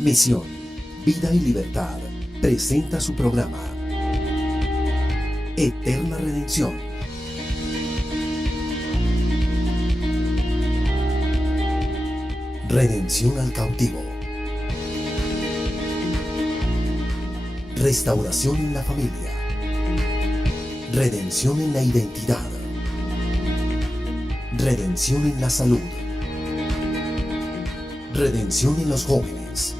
Misión, Vida y Libertad presenta su programa Eterna Redención. Redención al cautivo. Restauración en la familia. Redención en la identidad. Redención en la salud. Redención en los jóvenes.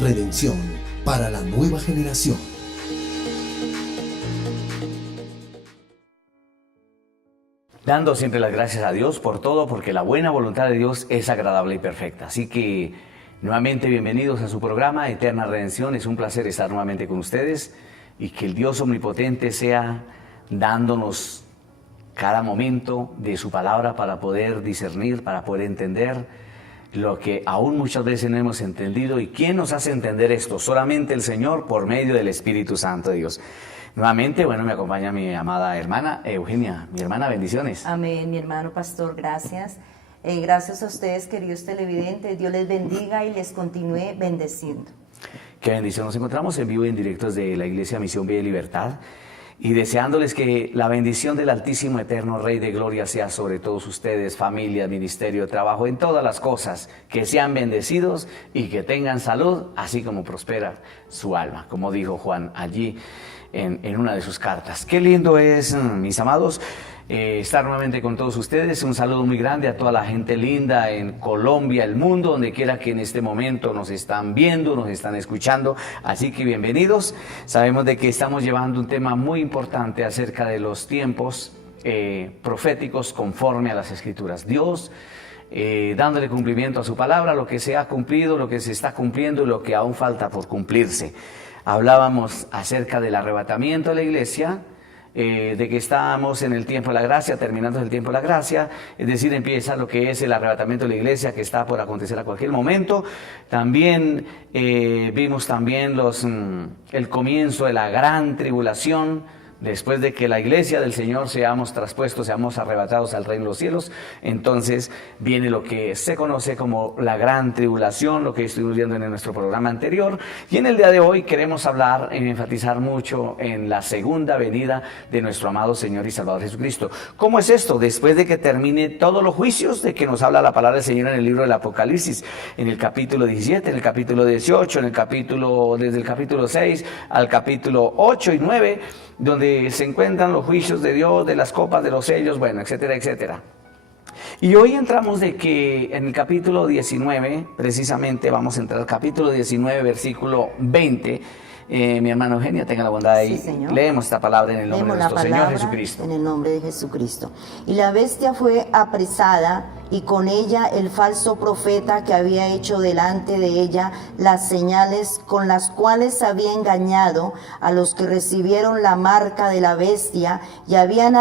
Redención para la nueva generación. Dando siempre las gracias a Dios por todo, porque la buena voluntad de Dios es agradable y perfecta. Así que, nuevamente bienvenidos a su programa Eterna Redención. Es un placer estar nuevamente con ustedes y que el Dios Omnipotente sea dándonos cada momento de su palabra para poder discernir, para poder entender lo que aún muchas veces no hemos entendido. ¿Y quién nos hace entender esto? Solamente el Señor por medio del Espíritu Santo de Dios. Nuevamente, me acompaña mi amada hermana Eugenia. Mi hermana, bendiciones. Amén, mi hermano pastor, gracias. Gracias a ustedes, queridos televidentes. Dios les bendiga y les continúe bendeciendo. Qué bendición. Nos encontramos en vivo y en directo desde la Iglesia Misión, Vida y Libertad, y deseándoles que la bendición del Altísimo Eterno Rey de Gloria sea sobre todos ustedes, familia, ministerio, trabajo, en todas las cosas, que sean bendecidos y que tengan salud, así como prospera su alma, como dijo Juan allí en una de sus cartas. Qué lindo es, mis amados, estar nuevamente con todos ustedes. Un saludo muy grande a toda la gente linda en Colombia, el mundo, donde quiera que en este momento nos están viendo, nos están escuchando. Así que bienvenidos. Sabemos de que estamos llevando un tema muy importante acerca de los tiempos proféticos conforme a las Escrituras. Dios dándole cumplimiento a su palabra, lo que se ha cumplido, lo que se está cumpliendo y lo que aún falta por cumplirse. Hablábamos acerca del arrebatamiento de la iglesia, de que estamos en el tiempo de la gracia, terminando el tiempo de la gracia, es decir, empieza lo que es el arrebatamiento de la iglesia que está por acontecer a cualquier momento. También vimos también el comienzo de la gran tribulación. Después de que la iglesia del Señor seamos traspuestos, seamos arrebatados al reino de los cielos, entonces viene lo que se conoce como la gran tribulación, lo que estuvimos viendo en nuestro programa anterior. Y en el día de hoy queremos hablar, enfatizar mucho en la segunda venida de nuestro amado Señor y Salvador Jesucristo. ¿Cómo es esto? Después de que termine todos los juicios de que nos habla la palabra del Señor en el libro del Apocalipsis, en el capítulo 17, en el capítulo 18, desde el capítulo 6 al capítulo 8 y 9, donde se encuentran los juicios de Dios, de las copas, de los sellos, etcétera, etcétera. Y hoy entramos de que en el capítulo 19, precisamente vamos a entrar al capítulo 19, versículo 20. Mi hermano Eugenia, tenga la bondad ahí. Sí, leemos esta palabra en el nombre de nuestro Señor Jesucristo. En el nombre de Jesucristo. Y la bestia fue apresada, y con ella el falso profeta que había hecho delante de ella las señales con las cuales había engañado a los que recibieron la marca de la bestia y habían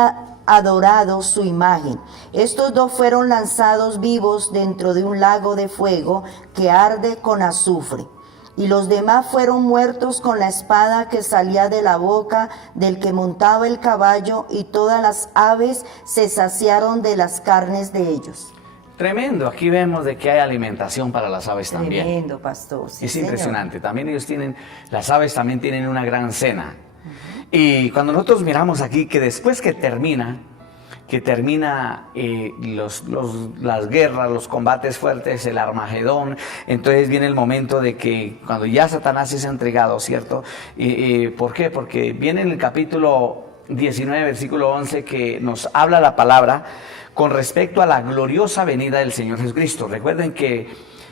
adorado su imagen. Estos dos fueron lanzados vivos dentro de un lago de fuego que arde con azufre. Y los demás fueron muertos con la espada que salía de la boca del que montaba el caballo, y todas las aves se saciaron de las carnes de ellos. Tremendo, aquí vemos de que hay alimentación para las aves también. Tremendo, pastor. Sí, es señor. Impresionante. También las aves también tienen una gran cena. Y cuando nosotros miramos aquí que después que termina las guerras, los combates fuertes, el Armagedón, entonces viene el momento de que cuando ya Satanás es entregado, ¿cierto? ¿Por qué? Porque viene en el capítulo 19, versículo 11, que nos habla la palabra con respecto a la gloriosa venida del Señor Jesucristo. Recuerden que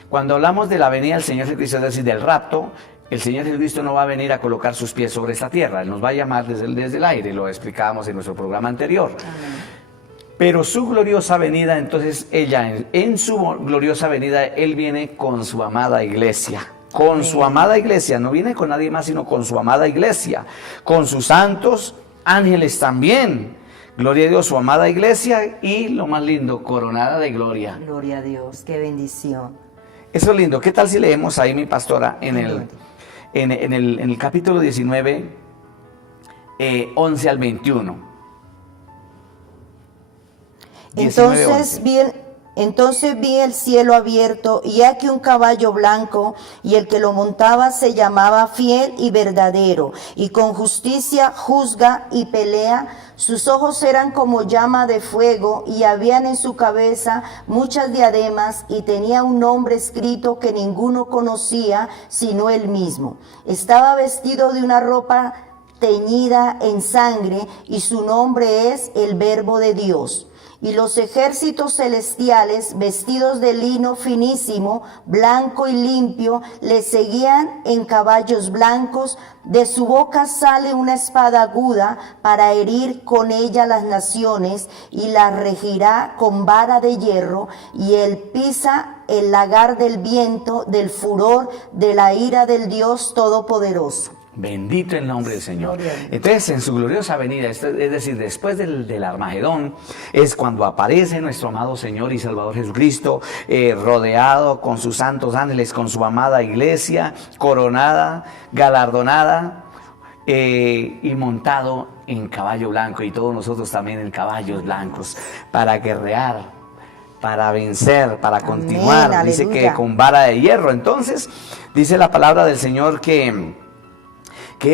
cuando hablamos de la venida del Señor Jesucristo, es decir, del rapto, el Señor Jesucristo no va a venir a colocar sus pies sobre esta tierra, Él nos va a llamar desde el aire, lo explicábamos en nuestro programa anterior. Amén. Pero su gloriosa venida, entonces en su gloriosa venida, Él viene con su amada iglesia. Con su amada iglesia, no viene con nadie más, sino con su amada iglesia. Con sus santos ángeles también. Gloria a Dios, su amada iglesia, y lo más lindo, coronada de gloria. Gloria a Dios, qué bendición. Eso es lindo. ¿Qué tal si leemos ahí, mi pastora, en el capítulo 19, 11 al 21? Entonces Entonces vi el cielo abierto, y aquí un caballo blanco, y el que lo montaba se llamaba Fiel y Verdadero, y con justicia juzga y pelea. Sus ojos eran como llama de fuego, y habían en su cabeza muchas diademas, y tenía un nombre escrito que ninguno conocía, sino él mismo. Estaba vestido de una ropa teñida en sangre, y su nombre es el Verbo de Dios. Y los ejércitos celestiales, vestidos de lino finísimo, blanco y limpio, le seguían en caballos blancos. De su boca sale una espada aguda para herir con ella las naciones, y las regirá con vara de hierro, y él pisa el lagar del viento, del furor, de la ira del Dios Todopoderoso. Bendito el nombre del Señor. Entonces, en su gloriosa venida, es decir, después del Armagedón, es cuando aparece nuestro amado Señor y Salvador Jesucristo, rodeado con sus santos ángeles, con su amada iglesia, coronada, galardonada, y montado en caballo blanco, y todos nosotros también en caballos blancos, para guerrear, para vencer, para continuar. Amén, dice aleluya. que con vara de hierro. Entonces, dice la palabra del Señor que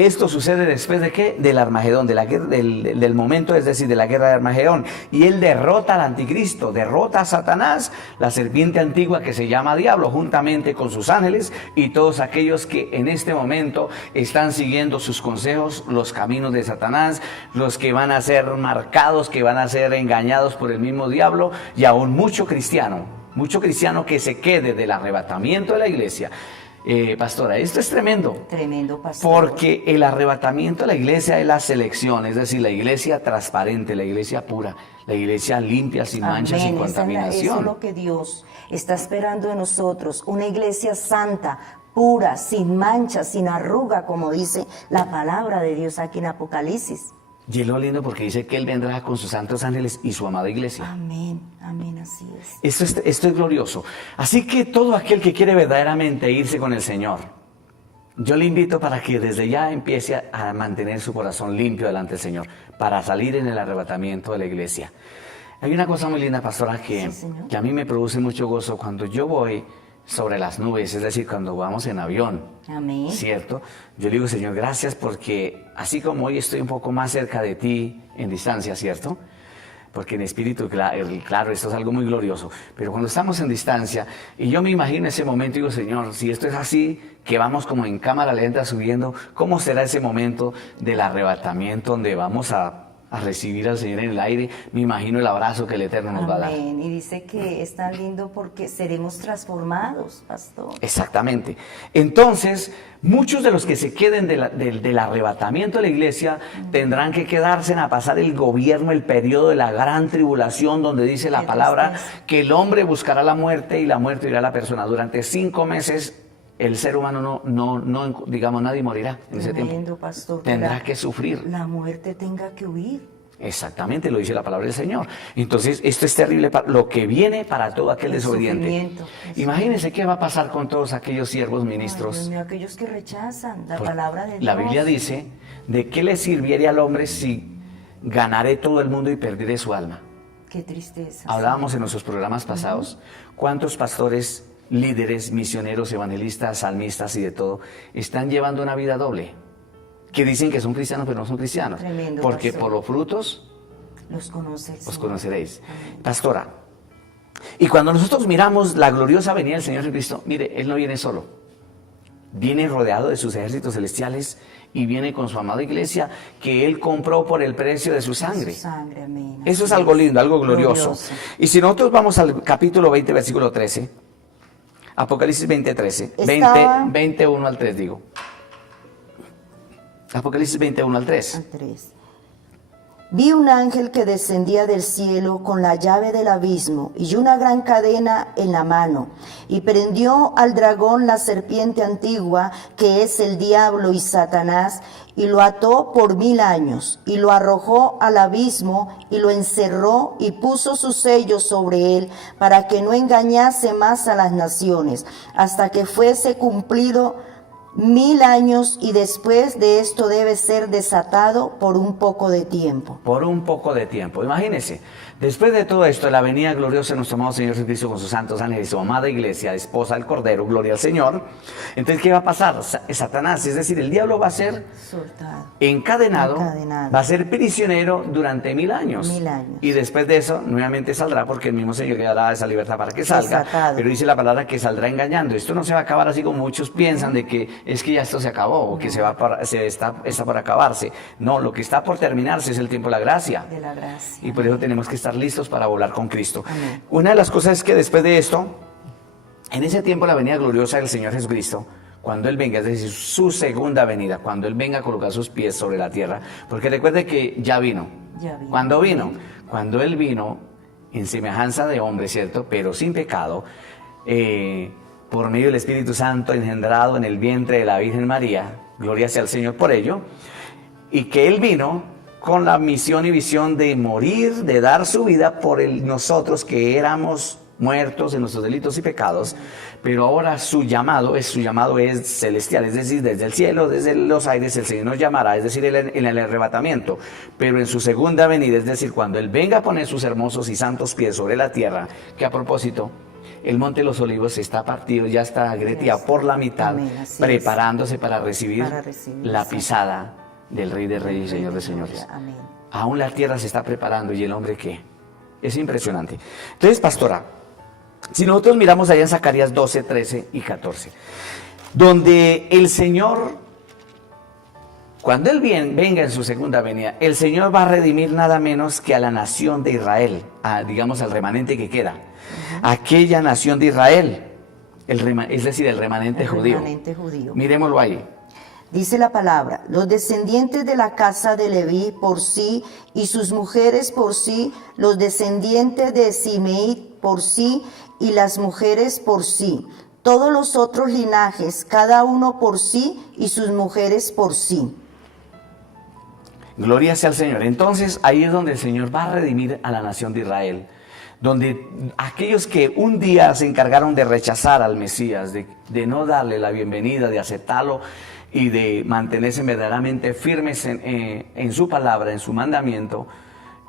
esto sucede después de ¿qué? Del Armagedón, de la guerra, del momento, es decir, de la guerra de Armagedón. Y él derrota al anticristo, derrota a Satanás, la serpiente antigua que se llama Diablo, juntamente con sus ángeles y todos aquellos que en este momento están siguiendo sus consejos, los caminos de Satanás, los que van a ser marcados, que van a ser engañados por el mismo diablo, y aún mucho cristiano que se quede del arrebatamiento de la iglesia. Pastora, esto es tremendo. Tremendo, pastor. Porque el arrebatamiento de la iglesia es la selección, es decir, la iglesia transparente, la iglesia pura, la iglesia limpia, sin mancha, sin contaminación. Eso es lo que Dios está esperando de nosotros, una iglesia santa, pura, sin mancha, sin arruga, como dice la palabra de Dios aquí en Apocalipsis. Y es lo lindo porque dice que Él vendrá con sus santos ángeles y su amada iglesia. Amén, amén, así es. Esto es glorioso. Así que todo aquel que quiere verdaderamente irse con el Señor, yo le invito para que desde ya empiece a mantener su corazón limpio delante del Señor, para salir en el arrebatamiento de la iglesia. Hay una cosa muy linda, pastora, que a mí me produce mucho gozo cuando yo voy sobre las nubes, es decir, cuando vamos en avión. Amén. ¿Cierto? Yo le digo, Señor, gracias, porque así como hoy estoy un poco más cerca de ti en distancia, ¿cierto? Porque en espíritu, claro, esto es algo muy glorioso. Pero cuando estamos en distancia, y yo me imagino ese momento, digo, Señor, si esto es así, que vamos como en cámara lenta subiendo, ¿cómo será ese momento del arrebatamiento donde vamos a recibir al Señor en el aire? Me imagino el abrazo que el Eterno nos va a dar. Amén. Y dice que es tan lindo porque seremos transformados, pastor. Exactamente. Entonces, muchos de los que se queden del arrebatamiento de la iglesia tendrán que quedarse a pasar el gobierno, el periodo de la gran tribulación, donde dice la palabra que el hombre buscará la muerte y la muerte irá a la persona. Durante 5 meses el ser humano no, digamos, nadie morirá en ese tiempo. Pastor, tendrá que sufrir. La muerte tenga que huir. Exactamente, lo dice la palabra del Señor. Entonces, esto es terrible, lo que viene para todo aquel desobediente. Imagínense qué va a pasar con todos aquellos siervos ministros. Dios mío, aquellos que rechazan la palabra de Dios. La Biblia dice, ¿de qué le serviría al hombre si ganaré todo el mundo y perderé su alma? Qué tristeza. Hablábamos en nuestros programas pasados, ¿cuántos pastores, líderes, misioneros, evangelistas, salmistas y de todo están llevando una vida doble? Que dicen que son cristianos, pero no son cristianos. Tremendo, porque pastor. por los frutos los conoceréis. Amén. Pastora, y cuando nosotros miramos la gloriosa venida del Señor Jesucristo, mire, Él no viene solo. Viene rodeado de sus ejércitos celestiales y viene con su amada iglesia que Él compró por el precio de su sangre. Amén. Eso es algo lindo, algo glorioso. Y si nosotros vamos al capítulo 20, versículo 13, Apocalipsis 20, 13, 21 al 3 digo. Apocalipsis 21 al 3. Vi un ángel que descendía del cielo con la llave del abismo y una gran cadena en la mano, y prendió al dragón, la serpiente antigua, que es el diablo y Satanás, y lo ató por 1000 años, y lo arrojó al abismo, y lo encerró, y puso su sello sobre él, para que no engañase más a las naciones, hasta que fuese cumplido 1000 años, y después de esto debe ser desatado por un poco de tiempo. Por un poco de tiempo. Imagínense, Después de todo esto, la venida gloriosa de nuestro amado Señor Jesucristo con sus santos ángeles y su amada iglesia, esposa del Cordero, gloria al Señor. Entonces, ¿qué va a pasar? Satanás, es decir, el diablo va a ser Soltado. encadenado, va a ser prisionero durante 1000 años. 1000 años. Y después de eso, nuevamente saldrá, porque el mismo Señor le dará esa libertad para que salga. Desatado. Pero dice la palabra que saldrá engañando. Esto no se va a acabar así como muchos piensan, de que es que ya esto se acabó, o que está por acabarse. No, lo que está por terminarse es el tiempo de la gracia. De la gracia. Y por eso tenemos que estar listos para volar con Cristo. Amén. Una de las cosas es que después de esto, en ese tiempo la venida gloriosa del Señor Jesucristo, cuando Él venga, es decir, su segunda venida, cuando Él venga a colocar sus pies sobre la tierra, porque recuerde que ya vino. Ya vino. ¿Cuándo vino? Cuando Él vino en semejanza de hombre, ¿cierto? Pero sin pecado, por medio del Espíritu Santo engendrado en el vientre de la Virgen María, gloria sea al Señor por ello, y que Él vino con la misión y visión de morir, de dar su vida por nosotros que éramos muertos en nuestros delitos y pecados, pero ahora su llamado es celestial, es decir, desde el cielo, desde los aires, el Señor nos llamará, es decir, en el arrebatamiento, pero en su segunda venida, es decir, cuando Él venga a poner sus hermosos y santos pies sobre la tierra, que a propósito, el Monte de los Olivos está partido, ya está agreteado por la mitad, Amén, preparándose para recibir la sí. pisada del Rey de Reyes y Señor de Señores. Amén. Aún la tierra se está preparando y el hombre ¿qué? Es impresionante. Entonces, pastora, si nosotros miramos allá en Zacarías 12, 13 y 14, donde el Señor, cuando Él venga en su segunda venida, el Señor va a redimir nada menos que a la nación de Israel, digamos al remanente que queda, aquella nación de Israel, es decir, el remanente judío. Remanente judío. Miremoslo ahí. Dice la palabra, los descendientes de la casa de Leví por sí y sus mujeres por sí, los descendientes de Simei por sí y las mujeres por sí, todos los otros linajes, cada uno por sí y sus mujeres por sí. Gloria sea al Señor. Entonces ahí es donde el Señor va a redimir a la nación de Israel, donde aquellos que un día se encargaron de rechazar al Mesías, de no darle la bienvenida, de aceptarlo y de mantenerse verdaderamente firmes en su palabra, en su mandamiento,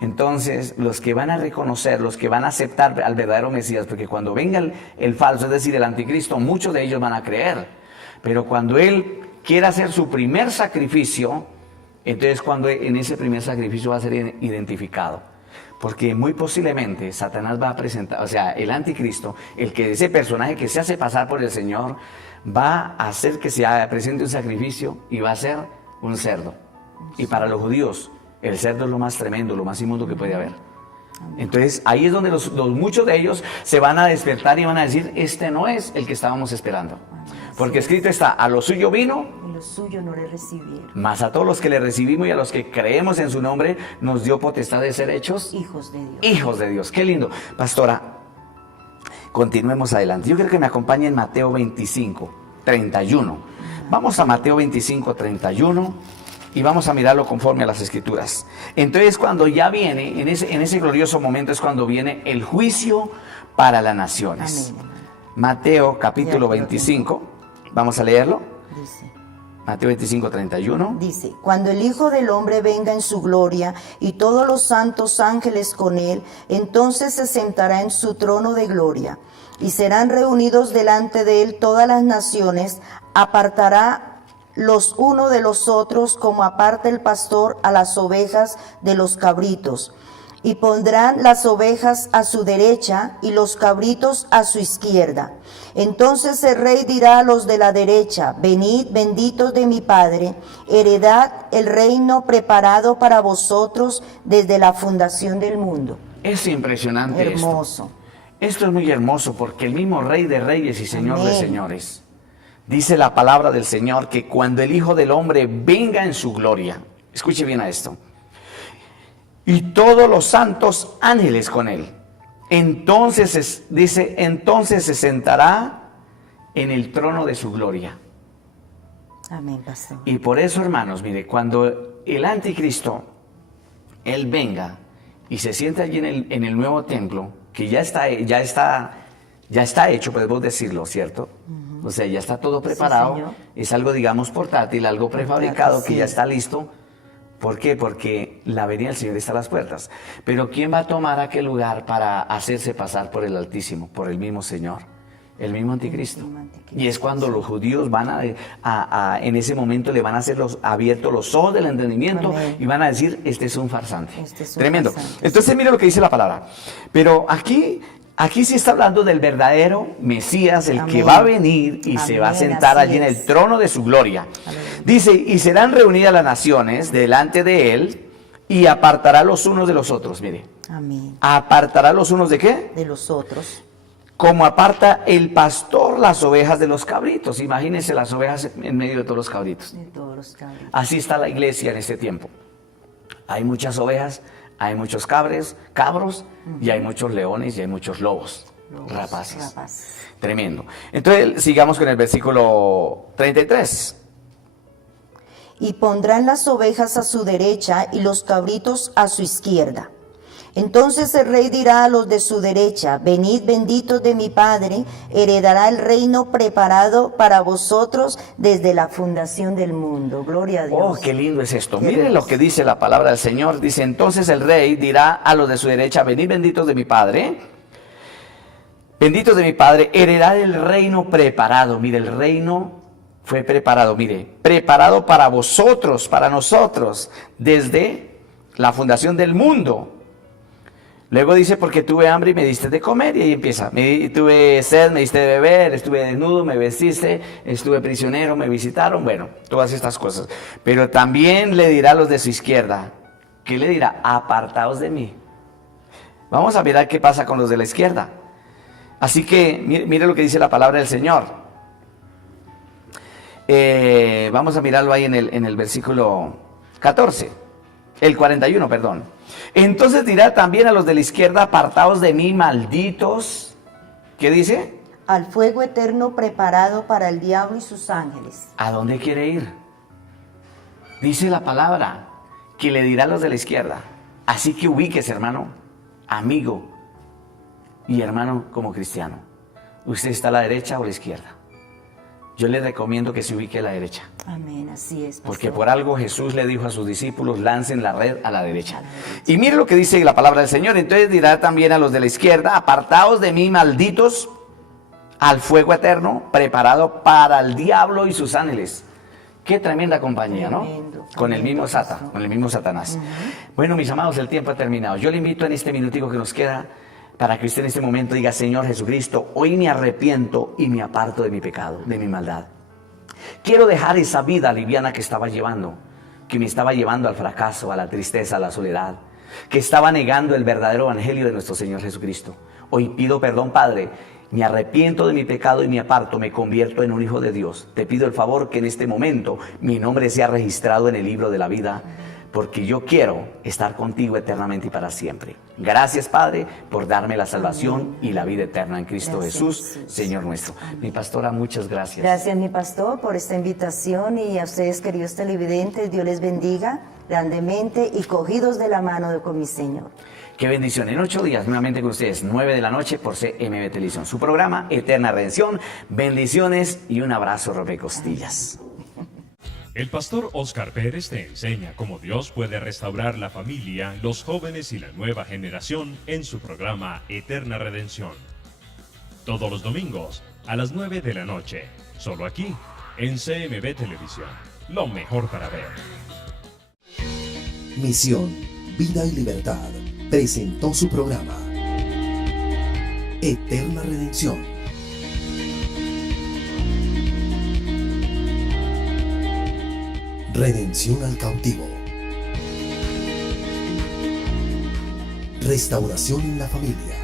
entonces los que van a reconocer, los que van a aceptar al verdadero Mesías, porque cuando venga el falso, es decir, el anticristo, muchos de ellos van a creer, pero cuando Él quiera hacer su primer sacrificio, entonces cuando en ese primer sacrificio va a ser identificado. Porque muy posiblemente Satanás va a presentar, o sea, el anticristo, ese personaje que se hace pasar por el Señor, va a hacer que se presente un sacrificio y va a ser un cerdo. Y para los judíos, el cerdo es lo más tremendo, lo más inmundo que puede haber. Entonces, ahí es donde muchos de ellos se van a despertar y van a decir, este no es el que estábamos esperando. Porque escrito está, a lo suyo vino, Y los suyos no le recibieron. mas a todos los que le recibimos y a los que creemos en su nombre, nos dio potestad de ser hechos Hijos de Dios. hijos de Dios. Qué lindo. Pastora, continuemos adelante. Yo quiero que me acompañe en Mateo 25, 31. Vamos a Mateo 25, 31 y vamos a mirarlo conforme a las Escrituras. Entonces, cuando ya viene, en ese glorioso momento es cuando viene el juicio para las naciones. Amén. Mateo capítulo 25, vamos a leerlo. Dice. Mateo 25, 31. Dice, cuando el Hijo del Hombre venga en su gloria y todos los santos ángeles con él, entonces se sentará en su trono de gloria y serán reunidos delante de él todas las naciones, apartará los unos de los otros como aparta el pastor a las ovejas de los cabritos. Y pondrán las ovejas a su derecha y los cabritos a su izquierda. Entonces el rey dirá a los de la derecha, venid benditos de mi Padre, heredad el reino preparado para vosotros desde la fundación del mundo. Es impresionante Hermoso. Esto es muy hermoso porque el mismo Rey de Reyes y Señor de Amén. Señores, dice la palabra del Señor que cuando el Hijo del Hombre venga en su gloria, escuche bien a esto, y todos los santos ángeles con él, entonces entonces se sentará en el trono de su gloria. Amén, pastor. Y por eso, hermanos, mire, cuando el anticristo, él venga y se sienta allí en el nuevo templo, que ya está hecho, podemos decirlo, ¿cierto? O sea, ya está todo preparado. Señor. Es algo, digamos, portátil, algo prefabricado, Sí. que ya está listo ¿Por qué? Porque la venida del Señor está a las puertas. Pero ¿quién va a tomar aquel lugar para hacerse pasar por el Altísimo, por el mismo Señor? El mismo anticristo. Y es cuando los judíos van en ese momento le van a hacer abiertos los ojos del entendimiento. Amén. Y van a decir, este es un farsante. Tremendo. Farsante. Entonces mire lo que dice la palabra. Pero aquí sí está hablando del verdadero Mesías, el Amén. Que va a venir y Amén. Se va a sentar allí en el trono de su gloria. Amén. Dice, y serán reunidas las naciones delante de él y apartará los unos de los otros. Mire. Amén. ¿Apartará los unos de qué? De los otros. Como aparta el pastor las ovejas de los cabritos. Imagínense las ovejas en medio de todos los cabritos. De todos los cabritos. Así está la iglesia en este tiempo. Hay muchas ovejas, hay muchos cabros, y hay muchos leones y hay muchos lobos rapaces. Tremendo. Entonces sigamos con el versículo 33. Y pondrán las ovejas a su derecha y los cabritos a su izquierda. Entonces el rey dirá a los de su derecha, venid benditos de mi Padre, heredará el reino preparado para vosotros desde la fundación del mundo. Gloria a Dios. Oh, qué lindo es esto. Miren lo que dice la palabra del Señor. Dice, entonces el rey dirá a los de su derecha, venid benditos de mi Padre, benditos de mi Padre, heredad el reino preparado. Mire, el reino fue preparado, mire, preparado para vosotros, para nosotros, desde la fundación del mundo. Luego dice, porque tuve hambre y me diste de comer, y ahí empieza. Tuve sed, me diste de beber, estuve desnudo, me vestiste, estuve prisionero, me visitaron, bueno, todas estas cosas. Pero también le dirá a los de su izquierda, ¿qué le dirá? Apartaos de mí. Vamos a mirar qué pasa con los de la izquierda. Así que, mire lo que dice la palabra del Señor. Vamos a mirarlo ahí en el versículo 14, el 41, perdón. Entonces dirá también a los de la izquierda, apartaos de mí, malditos. ¿Qué dice? Al fuego eterno preparado para el diablo y sus ángeles. ¿A dónde quiere ir? Dice la palabra que le dirá a los de la izquierda. Así que ubíquese, hermano, amigo y hermano como cristiano. ¿Usted está a la derecha o a la izquierda? Yo le recomiendo que se ubique a la derecha. Amén, así es, pastor. Porque por algo Jesús le dijo a sus discípulos, lancen la red a la derecha. Y mire lo que dice la palabra del Señor. Entonces dirá también a los de la izquierda, apartaos de mí, malditos, al fuego eterno, preparado para el diablo y sus ángeles. Qué tremenda compañía, ¿no? Con el mismo Satanás. Bueno, mis amados, el tiempo ha terminado. Yo le invito en este minutico que nos queda, para que usted en este momento diga, Señor Jesucristo, hoy me arrepiento y me aparto de mi pecado, de mi maldad. Quiero dejar esa vida liviana que estaba llevando, que me estaba llevando al fracaso, a la tristeza, a la soledad, que estaba negando el verdadero evangelio de nuestro Señor Jesucristo. Hoy pido perdón, Padre, me arrepiento de mi pecado y me aparto, me convierto en un hijo de Dios. Te pido el favor que en este momento mi nombre sea registrado en el libro de la vida, porque yo quiero estar contigo eternamente y para siempre. Gracias, Padre, por darme la salvación y la vida eterna en Cristo Jesús, Señor nuestro. Mi pastora, muchas gracias. Gracias, mi pastor, por esta invitación, y a ustedes, queridos televidentes, Dios les bendiga grandemente y cogidos de la mano con mi Señor. Qué bendición. En 8 días, nuevamente con ustedes, 9 de la noche por CMB Televisión. Su programa, Eterna Redención. Bendiciones y un abrazo rompecostillas. El pastor Oscar Pérez te enseña cómo Dios puede restaurar la familia, los jóvenes y la nueva generación en su programa Eterna Redención. Todos los domingos a las 9 de la noche, solo aquí en CMB Televisión. Lo mejor para ver. Misión, Vida y Libertad presentó su programa Eterna Redención. Redención al cautivo. Restauración en la familia.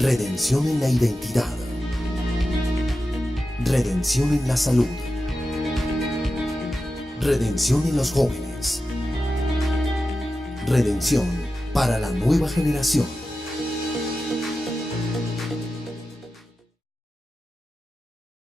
Redención en la identidad. Redención en la salud. Redención en los jóvenes. Redención para la nueva generación.